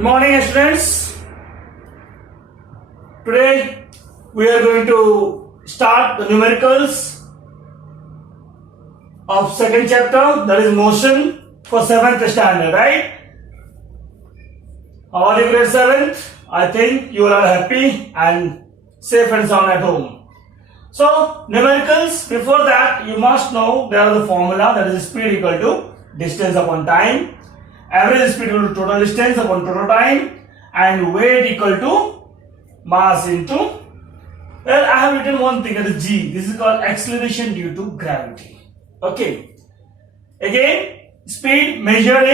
Good morning, students. Today we are going to start the numericals of second chapter, that is motion, for 7th standard, right? How are you, grade 7th? I think you are all happy and safe and sound at home. So numericals, before that you must know there is a formula, that is speed equal to distance upon time, average speed equal to total distance upon total time, and weight equal to mass into, well, I have written one thing, that is G. This is called acceleration due to gravity. Okay. Again, speed measured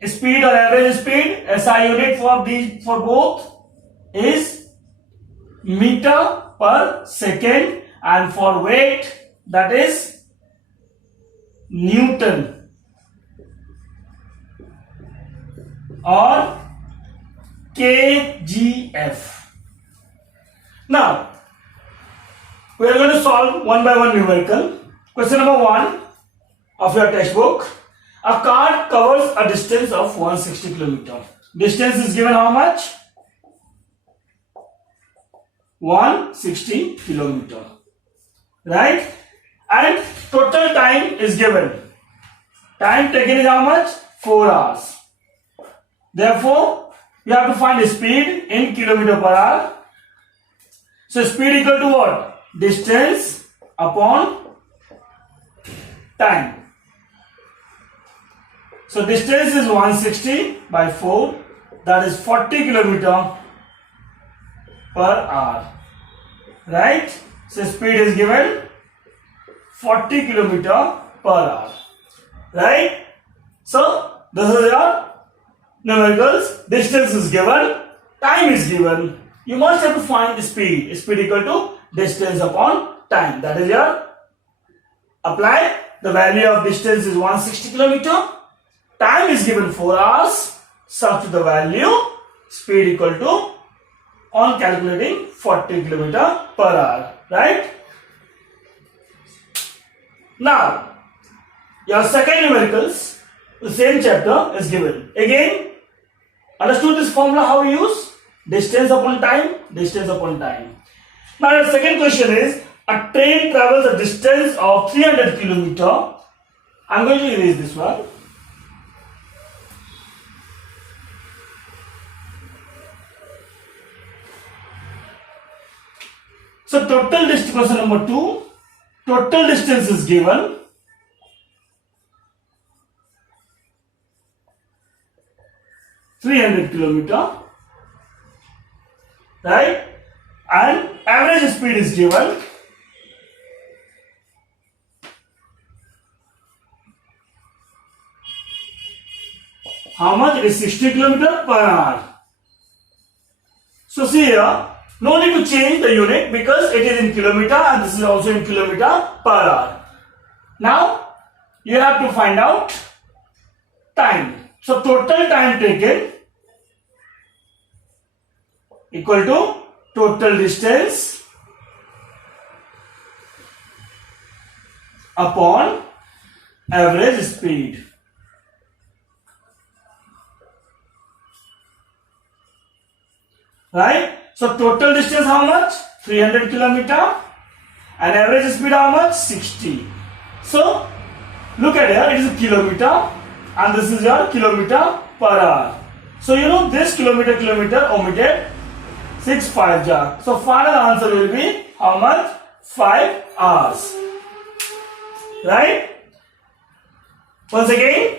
in speed or average speed, SI unit for both is meter per second, and for weight that is Newton or kgf. Now we are going to solve one by one numerical. Question number 1 of your textbook. A car covers a distance of 160 km. Distance is given how much? 160 km. Right? And total time is given. Time taken is how much? 4 hours. Therefore, you have to find the speed in kilometer per hour. So speed equal to what? Distance upon time. So distance is 160 by 4, that is 40 km per hour. Right? So speed is given 40 km per hour. Right? So this is your numericals. Distance is given, time is given. You must have to find the speed. Speed equal to distance upon time. That is your apply. The value of distance is 160 km. Time is given 4 hours. Substitute the value. Speed equal to, on calculating, 40 km per hour. Right? Now, your second numericals, the same chapter is given. Again, understood this formula how we use? Distance upon time, distance upon time. Now your second question is, a train travels a distance of 300 km. I am going to erase this one. So total distance, question number 2, total distance is given. km, right? And average speed is given. How much? It is 60 km per hour. So see here, no need to change the unit because it is in kilometer and this is also in kilometer per hour. Now you have to find out time. So total time taken equal to total distance upon average speed. Right? So total distance how much? 300 km, and average speed how much? 60. So look at here, it is a kilometer and this is your kilometer per hour. So you know this kilometer omitted 6 5 jar. So final answer will be how much? 5 hours. Right? Once again,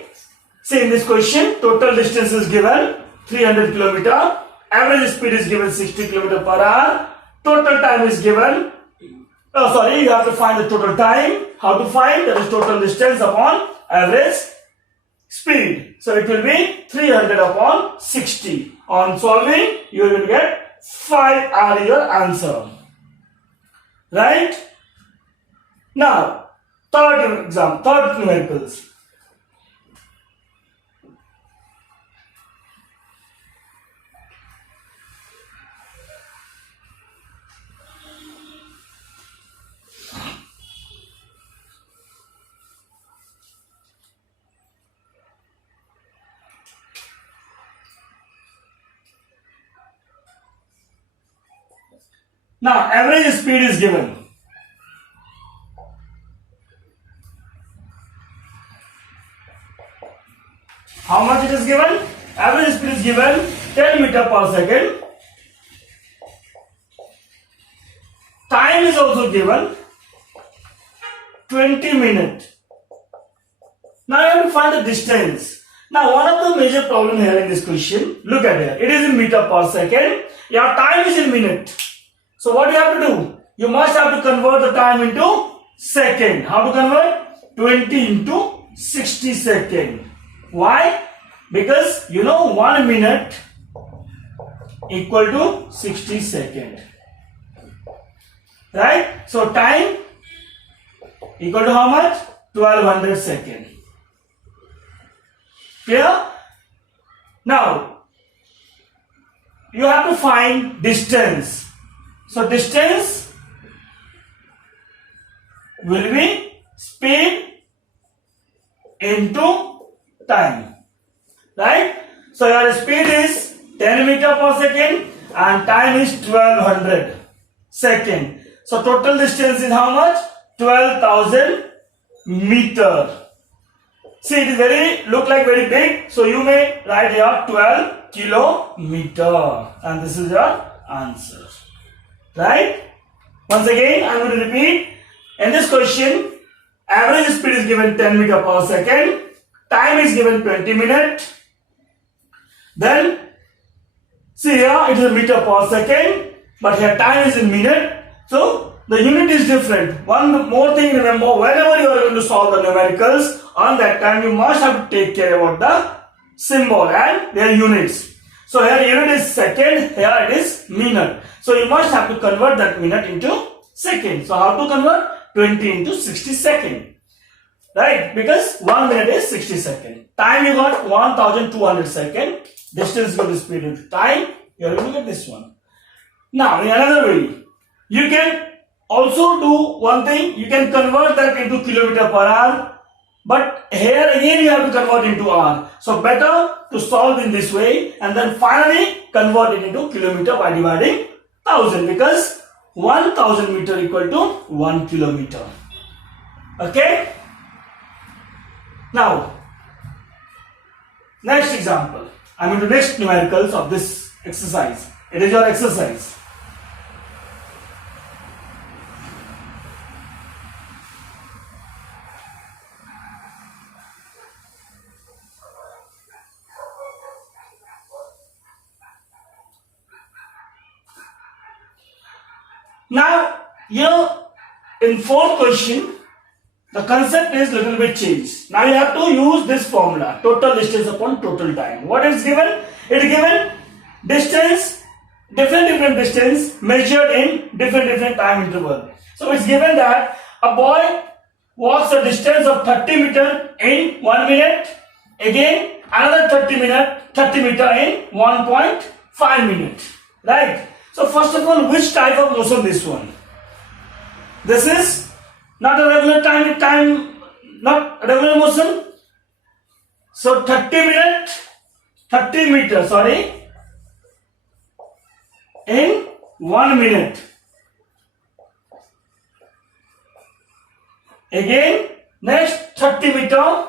see in this question, total distance is given 300 km, average speed is given 60 km per hour, total time is given. Oh, sorry, you have to find the total time. How to find? That is total distance upon average speed. So it will be 300 upon 60. On solving, you will get 5 are your answer. Right? Now, third exam, third numericals. Now average speed is given. How much it is given? Average speed is given 10 meter per second. Time is also given 20 minutes. Now you have to find the distance. Now one of the major problem here in this question, look at here. It is in meter per second. Your time is in minute. So what you have to do? You must have to convert the time into second. How to convert? 20 into 60 second. Why? Because you know 1 minute equal to 60 second. Right? So time equal to how much? 1200 second. Clear? Now you have to find distance. So distance will be speed into time. Right? So your speed is 10 meter per second and time is 1200 second. So total distance is how much? 12,000 meter. See, it is look like very big. So you may write here 12 kilometer and this is your answer. Right? Once again, I am going to repeat. In this question, average speed is given 10 meter per second. Time is given 20 minutes. Then, see here, it is a meter per second. But here time is in minute. So, the unit is different. One more thing, remember, whenever you are going to solve the numericals, on that time you must have to take care about the symbol and their units. So here unit is second, here it is minute. So you must have to convert that minute into second. So how to convert? 20 into 60 second. Right? Because 1 minute is 60 second. Time you got 1200 second. Distance will be speed into time. You are going to get this one. Now in another way, you can also do one thing. You can convert that into kilometer per hour. But here again you have to convert into hour. So better to solve in this way and then finally convert it into kilometer by dividing 1000 because 1000 meter equal to 1 kilometer. Okay. Now, next example. I am into next numericals of this exercise. It is your exercise. Now, in fourth question, the concept is little bit changed. Now you have to use this formula, total distance upon total time. What is given? It is given distance, different distance measured in different time interval. So it's given that a boy walks a distance of 30 meter in 1 minute. Again, another 30 meter in 1.5 minutes. Right? So first of all, which type of motion this one? This is not a regular not regular motion. So 30 meters, in 1 minute. Again, next 30 meter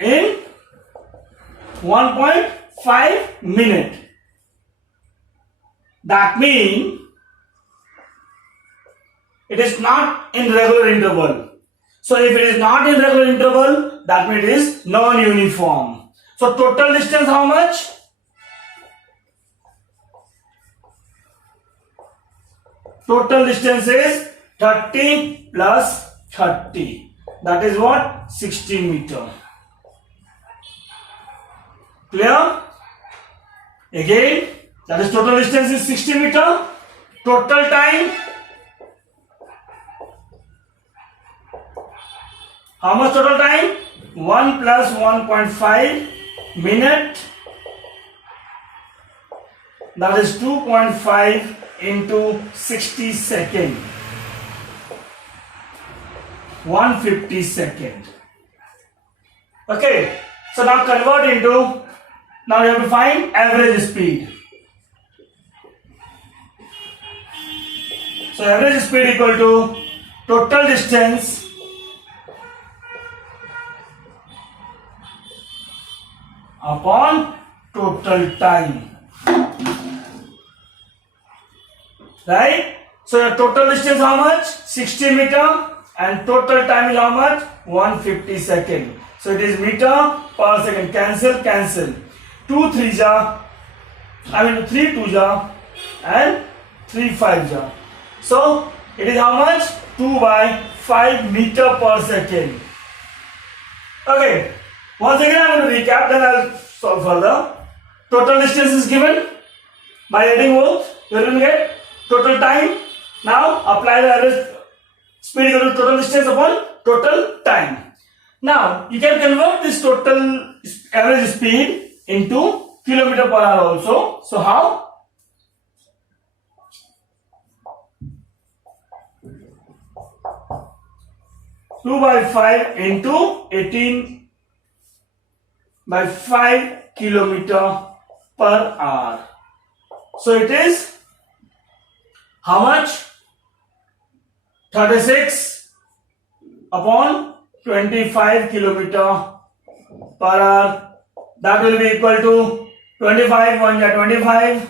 in 1.5 minutes. That means it is not in regular interval. So if it is not in regular interval, that means it is non-uniform. So total distance how much? Total distance is 30 plus 30. That is what? 60 meter. Clear? Again, that is total distance is 60 meter. Total time. How much total time? 1 plus 1.5 minute. That is 2.5 into 60 second. 150 second. Okay. So now convert into, now you have to find average speed. So average speed equal to total distance upon total time. Right? So your total distance how much? 60 meter, and total time is how much? 150 second. So it is meter per second. Cancel, cancel. 2 3 ja, 3 2 ja, and 3 5 ja. So it is how much? 2 by 5 meter per second. Okay. Once again I am going to recap, then I will solve further. Total distance is given by adding both. You will get total time. Now apply the average speed equal to total distance upon total time. Now you can convert this total average speed into kilometer per hour also. So how? Two by 5 into 18 by 5 kilometer per hour. So it is how much? 36 upon 25 kilometer per hour. That will be equal to 25 1 ja 25,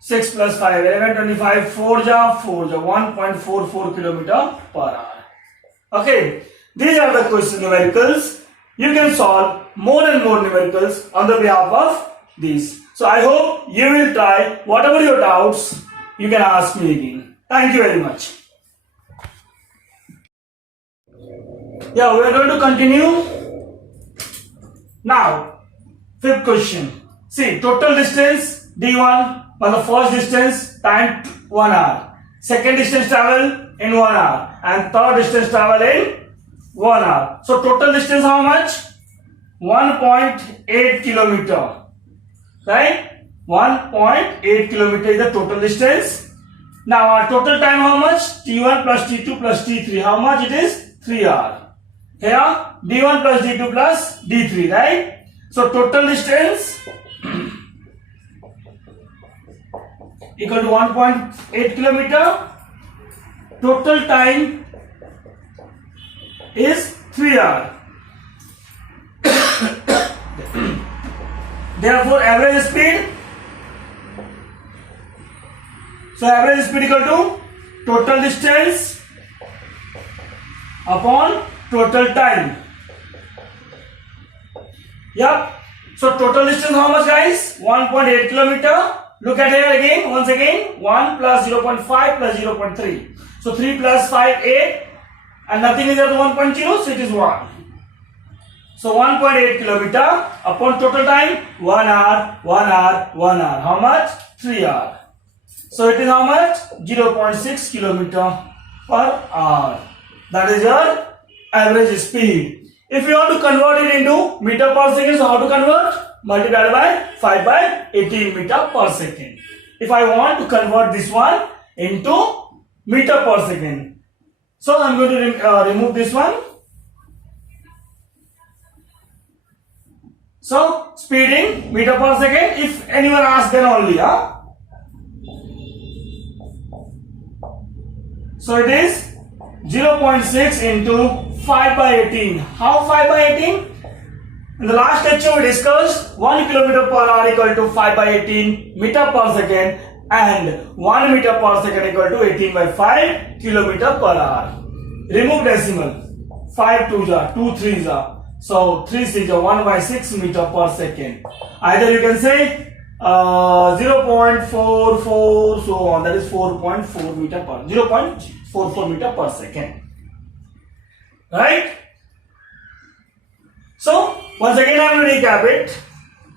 6 plus 5 11, 25 4 ja 1.44 kilometer per hour. Okay, these are the question numericals. You can solve more and more numericals on the behalf of these. So I hope you will try. Whatever your doubts, you can ask me again. Thank you very much. Yeah, we are going to continue. Now, fifth question. See, total distance D1 was the first distance time 1 hour. Second distance travel in 1 hour. And third distance travel in 1 hour. So total distance how much? 1.8 kilometer. Right? 1.8 kilometer is the total distance. Now our total time how much? T1 plus T2 plus T3. How much it is? 3 hours. Here D1 plus D2 plus D3. Right? So total distance equal to 1.8 kilometer. Total time is 3 hours. Therefore, average speed. So, average speed equal to total distance upon total time. Yep. So, total distance how much, guys? 1.8 kilometer. Look at here again. Once again, 1 plus 0.5 plus 0.3. So 3 plus 5, 8, and nothing is at 1.0, so it is 1. So 1.8 kilometer upon total time 1 hour, 1 hour, 1 hour. How much? 3 hours. So it is how much? 0.6 kilometer per hour. That is your average speed. If you want to convert it into meter per second, so how to convert? Multiply by 5 by 18 meter per second. If I want to convert this one into meter per second, so I am going to remove this one. So speeding meter per second. If anyone asks, then only. So it is 0.6 into 5 by 18. How 5 by 18? In the last lecture we discussed 1 kilometer per hour equal to 5 by 18 meter per second, and 1 meter per second equal to 18 by 5 kilometer per hour. Remove decimal. 5 2 ja, 2 3 ja. So 3 6 ja, 1 by 6 meter per second. Either you can say 0.44, so on. That is 4.4 meter per 0.44 meter per second. Right? So once again I will recap it.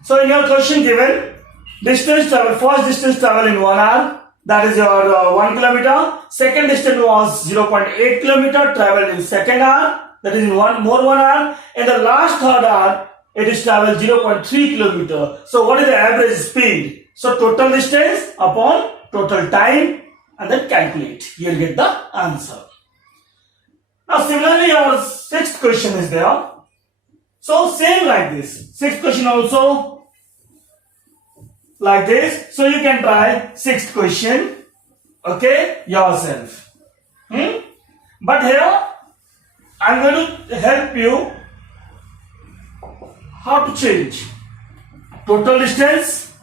So in your question given, distance travel, first distance travel in 1 hour, that is your 1 kilometer. Second distance was 0.8 kilometer traveled in second hour, that is in 1 hour. In the last third hour, it is traveled 0.3 kilometer. So what is the average speed? So total distance upon total time, and then calculate. You will get the answer. Now similarly your sixth question is there. So same like this. Sixth question also like this. So you can try sixth question. okay, yourself. But here I'm going to help you how to change. Total distance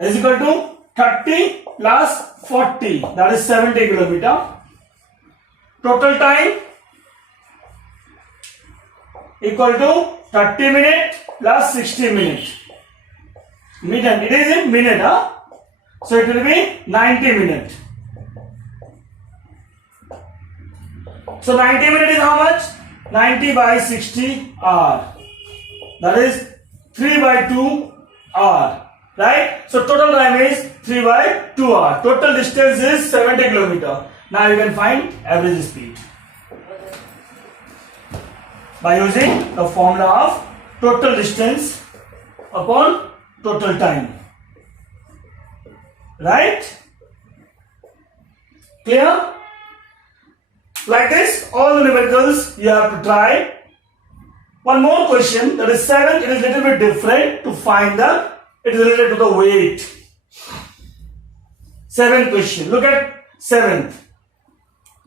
is equal to 30 plus 40, that is 70 kilometer. Total time equal to 30 minutes plus 60 minutes. Minute, it is in minute, huh? So it will be 90 minutes. So 90 minutes is how much? 90 by 60 hour. That is 3 by 2 hour. Right? So total time is 3 by 2 hour. Total distance is 70 kilometer. Now you can find average speed by using the formula of total distance upon total time. Right? Clear? Like this, all the numericals you have to try. One more question, that is 7. It is a little bit different to find the, it is related to the weight. 7th question, look at 7th.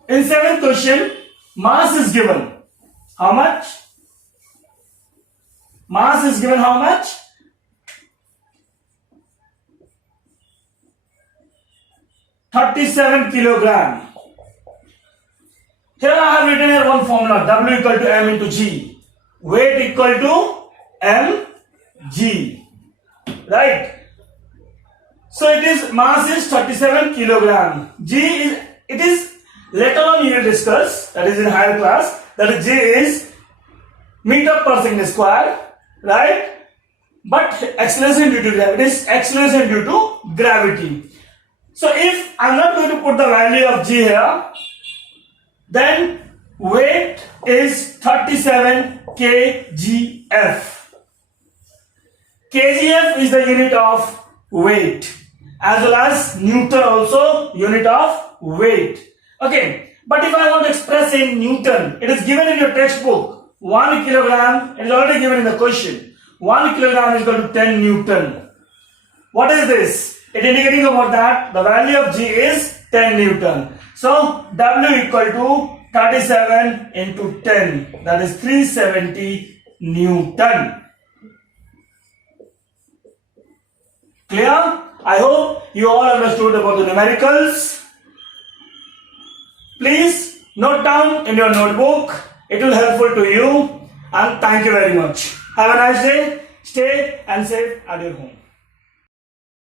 In 7th question, mass is given. How much? Mass is given how much? 37 kilogram. Here I have written here one formula, W equal to M into G. Weight equal to mg. Right? So it is, mass is 37 kilogram. G is, it is later on you will discuss, that is in higher class, that is G is meter per second square. Right? But acceleration due to gravity, it is acceleration due to gravity. So if I am not going to put the value of G here, then weight is 37 kgf. Kgf is the unit of weight, as well as Newton also unit of weight. Okay, but if I want to express in Newton, it is given in your textbook. 1 kilogram, it is already given in the question. 1 kilogram is equal to 10 Newton. What is this? It indicating about that the value of G is 10 Newton. So W equal to 37 into 10, that is 370 Newton. Clear? I hope you all understood about the numericals. Please note down in your notebook. It will helpful to you, and thank you very much. Have a nice day. Stay and safe at your home.